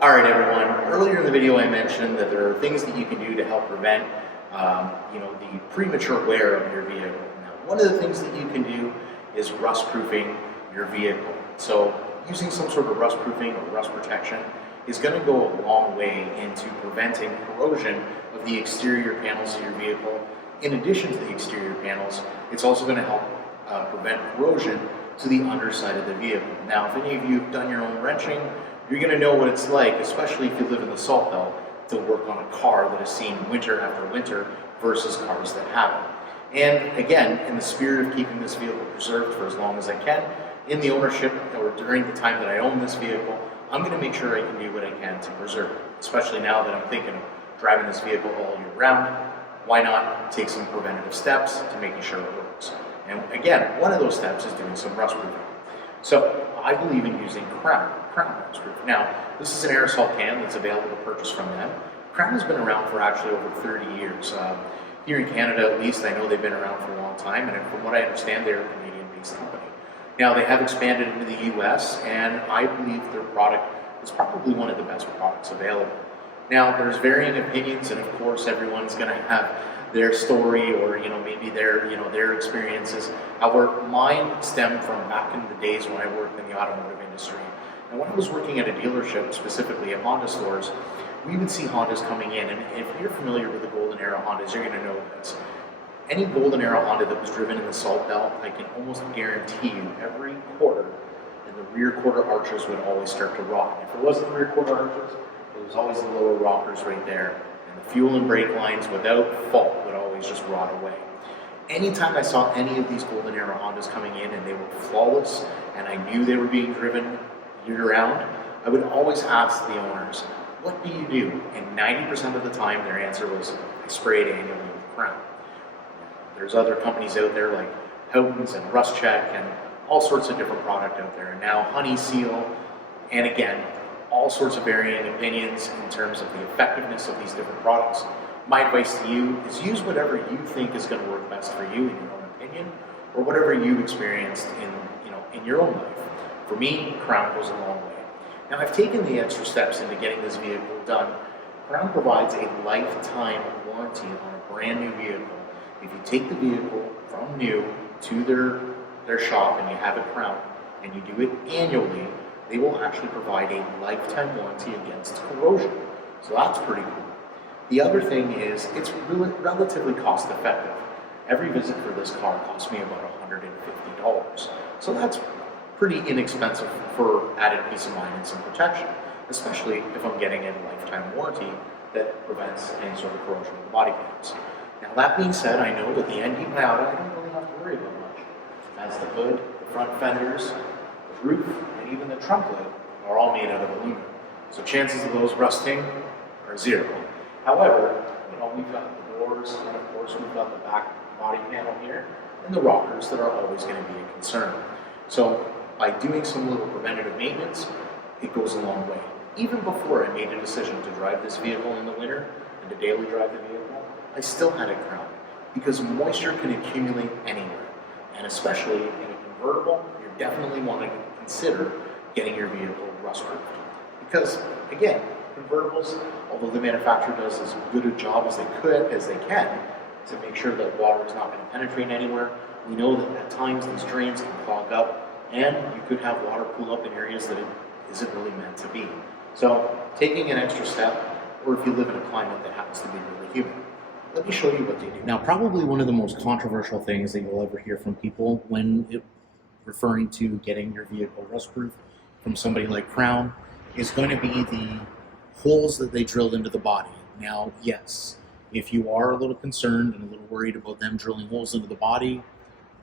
All right, everyone. Earlier in the video, I mentioned that there are things that you can do to help prevent, the premature wear of your vehicle. Now, one of the things that you can do is rust-proofing your vehicle. So, using some sort of rust-proofing or rust protection is going to go a long way into preventing corrosion of the exterior panels of your vehicle. In addition to the exterior panels, it's also going to help prevent corrosion to the underside of the vehicle. Now, if any of you have done your own wrenching, you're going to know what it's like, especially if you live in the Salt Belt, to work on a car that has seen winter after winter versus cars that haven't. And again, in the spirit of keeping this vehicle preserved for as long as I can, in the ownership or during the time that I own this vehicle, I'm going to make sure I can do what I can to preserve it. Especially now that I'm thinking of driving this vehicle all year round, why not take some preventative steps to making sure it works? And again, one of those steps is doing some rust proofing. So I believe in using Krown rust proof. Now, this is an aerosol can that's available to purchase from them. Krown has been around for actually over 30 years. Here in Canada, at least, I know they've been around for a long time, and from what I understand, they're a Canadian-based company. Now, they have expanded into the US, and I believe their product is probably one of the best products available. Now, there's varying opinions, and of course, everyone's going to have their story or maybe their experiences. However, mine stem from back in the days when I worked in the automotive industry. And when I was working at a dealership, specifically at Honda stores, we would see Hondas coming in, and if you're familiar with the Golden Era Hondas, you're going to know this. Any Golden Era Honda that was driven in the Salt Belt, I can almost guarantee you every quarter, and the rear quarter arches would always start to rot. If it wasn't the rear quarter arches, it was always the lower rockers right there. And the fuel and brake lines, without fault, would always just rot away. Anytime I saw any of these Golden Era Hondas coming in and they were flawless, and I knew they were being driven year-round, I would always ask the owners, what do you do? And 90% of the time, their answer was, I spray it annually with Krown. There's other companies out there like Houghton's and Rust Check and all sorts of different product out there. And now Honey Seal, and again, all sorts of varying opinions in terms of the effectiveness of these different products. My advice to you is use whatever you think is going to work best for you in your own opinion, or whatever you've experienced in your own life. For me, Krown goes a long way. Now, I've taken the extra steps into getting this vehicle done. Krown provides a lifetime warranty on a brand new vehicle. If you take the vehicle from new to their shop and you have it Krown and you do it annually, they will actually provide a lifetime warranty against corrosion. So that's pretty cool. The other thing is it's really relatively cost effective. Every visit for this car cost me about $150. So that's pretty inexpensive for added peace of mind and some protection, especially if I'm getting a lifetime warranty that prevents any sort of corrosion of the body panels. Now, that being said, I know with the ND Miata, I don't really have to worry about much, as the hood, the front fenders, the roof, and even the trunk lid are all made out of aluminum. So chances of those rusting are zero. However, we've got the doors, and of course we've got the back body panel here, and the rockers that are always going to be a concern. So by doing some little preventative maintenance, it goes a long way. Even before I made a decision to drive this vehicle in the winter and to daily drive the vehicle, I still had it Krown, because moisture can accumulate anywhere. And especially in a convertible, you definitely want to consider getting your vehicle rust-proofed. Because, again, convertibles, although the manufacturer does as good a job as they can to make sure that water is not going to penetrate anywhere, we know that at times these drains can clog up and you could have water pool up in areas that it isn't really meant to be. So taking an extra step, or if you live in a climate that happens to be really humid, let me show you what they do. Now, probably one of the most controversial things that you'll ever hear from people when referring to getting your vehicle rust-proof from somebody like Krown is going to be the holes that they drilled into the body. Now, yes, if you are a little concerned and a little worried about them drilling holes into the body,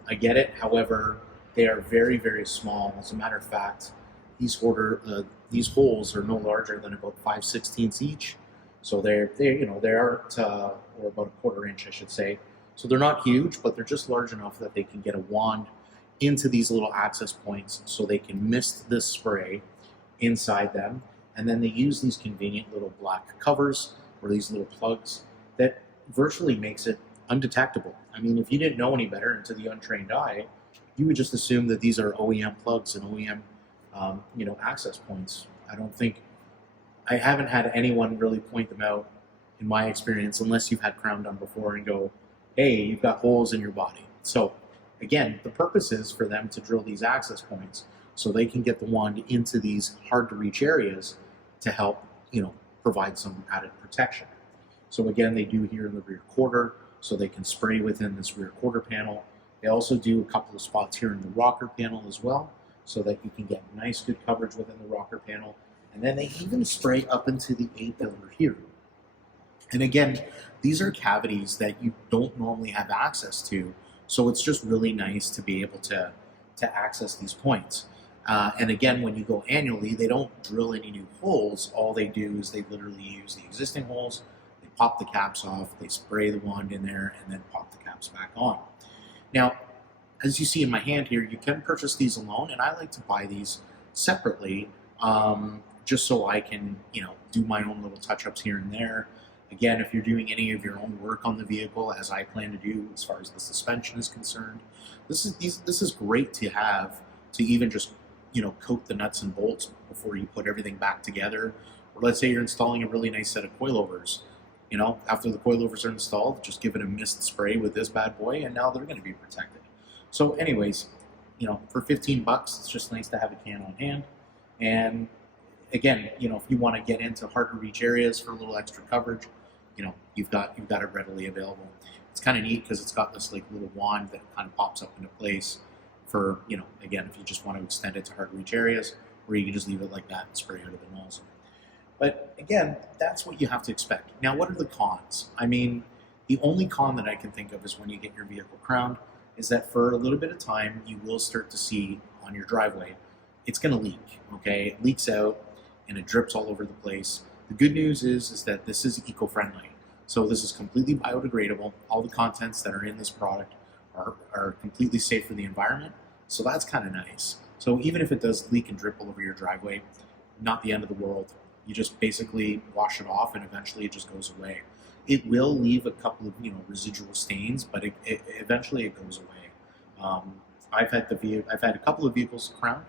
I get it. However, they are very, very small. As a matter of fact, these holes are no larger than about 5/16 each. So they aren't, or about a 1/4 inch, I should say. So they're not huge, but they're just large enough that they can get a wand into these little access points so they can mist this spray inside them. And then they use these convenient little black covers or these little plugs that virtually makes it undetectable. I mean, if you didn't know any better, and to the untrained eye, you would just assume that these are OEM plugs and OEM, access points. I don't think I haven't had anyone really point them out in my experience, unless you've had Krown done before and go, hey, you've got holes in your body. So again, the purpose is for them to drill these access points so they can get the wand into these hard to reach areas to help, provide some added protection. So again, they do here in the rear quarter, so they can spray within this rear quarter panel. They also do a couple of spots here in the rocker panel as well, so that you can get nice good coverage within the rocker panel. And then they even spray up into the A-pillar here. And again, these are cavities that you don't normally have access to, so it's just really nice to be able to access these points. And again, when you go annually, they don't drill any new holes. All they do is they literally use the existing holes, they pop the caps off, they spray the wand in there, and then pop the caps back on. Now, as you see in my hand here, you can purchase these alone, and I like to buy these separately, just so I can, do my own little touch-ups here and there. Again, if you're doing any of your own work on the vehicle, as I plan to do as far as the suspension is concerned, this is great to have, to even just, coat the nuts and bolts before you put everything back together. Or let's say you're installing a really nice set of coilovers. After the coilovers are installed, just give it a mist spray with this bad boy, and now they're going to be protected. So anyways, for 15 bucks, it's just nice to have a can on hand. And again, if you want to get into hard to reach areas for a little extra coverage, you've got it readily available. It's kind of neat because it's got this like little wand that kind of pops up into place for, again, if you just want to extend it to hard to reach areas, or you can just leave it like that and spray out of the nozzle. But again, that's what you have to expect. Now, what are the cons? I mean, the only con that I can think of is when you get your vehicle crowned, is that for a little bit of time, you will start to see on your driveway, it's going to leak, okay? It leaks out and it drips all over the place. The good news is that this is eco-friendly. So this is completely biodegradable. All the contents that are in this product are completely safe for the environment. So that's kind of nice. So even if it does leak and drip all over your driveway, not the end of the world. You just basically wash it off and eventually it just goes away. It will leave a couple of residual stains, but eventually it goes away. I've had a couple of vehicles crowned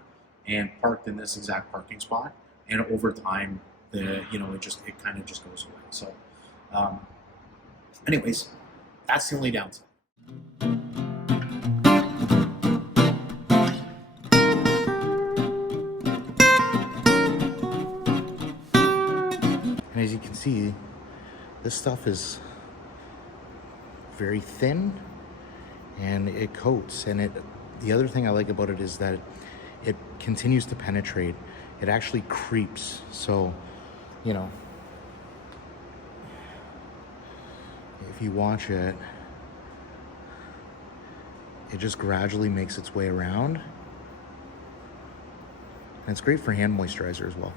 and parked in this exact parking spot, and over time, it kind of just goes away. So, anyways, that's the only downside. And as you can see, this stuff is very thin and it coats. And the other thing I like about it is that it continues to penetrate. It actually creeps. So, if you watch it, it just gradually makes its way around. And it's great for hand moisturizer as well.